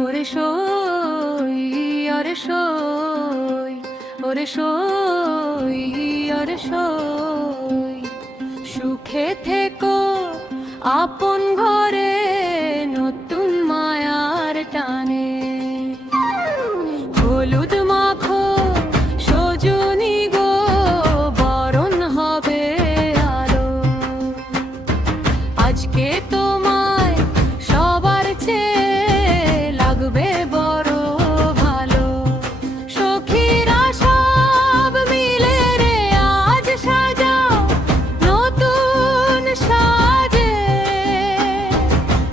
ওরে সই ওরে সই ওরে সই ওরে সই সুখে থেকো আপন ঘরে নতুন মায়ার টানে হলুদ মাখো সজনী গো বরণ হবে আলো আজকে তোমায় সবার চেয়ে লাগবে বড় ভালো সখীরা সব মিলে রে আজ সাজাও নতুন সাজে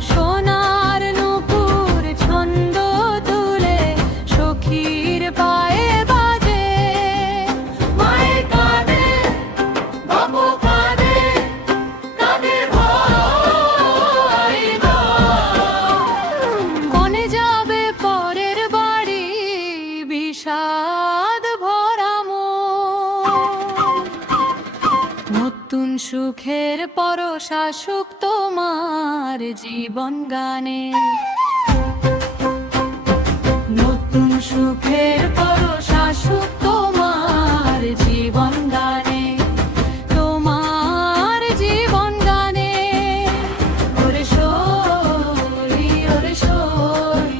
সোনার নূপুর ছন্দ তুলে সখীর পায়ে বাজে মায়ের কাঁধে বাবু কাঁধে কাঁধে ভাই গো কনে যাবে পরের বাড়ি বিষাদ ভরা মন নতুন সুখের পরশ আসুক তোমার জীবন গানে নতুন সুখের পরশ আসুক তোমার জীবন গানে তোমার জীবন গানে ওরে সই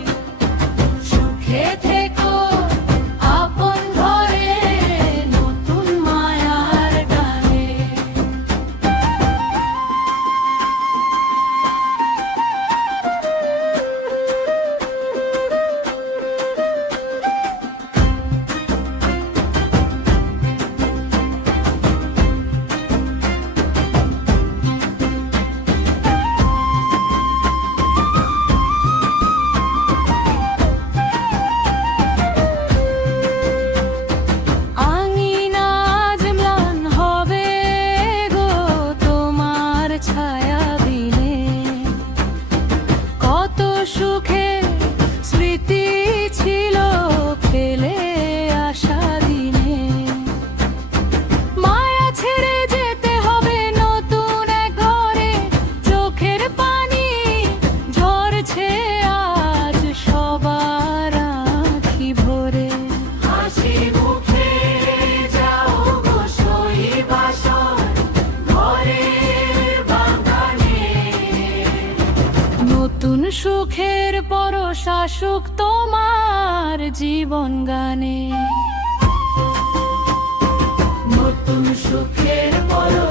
সুখে থেকো আপন ঘরে নতুন মায়ার গানে আঙিনা আজ ম্লান হবে গো তোমার ছায়া বিনে কত সুখে স্মৃতি ছিল ফেলে আসা দিনে মায়া ছেড়ে যেতে হবে নতুন এক ঘরে চোখের পানি ঝরছে আজ সবার আঁখি ভরে হাসি মুখে যাও গো সই বাসর ঘরের বাগানে নতুন সুখের পরশ আসুক তোমার জীবন গানে নতুন সুখের পরশ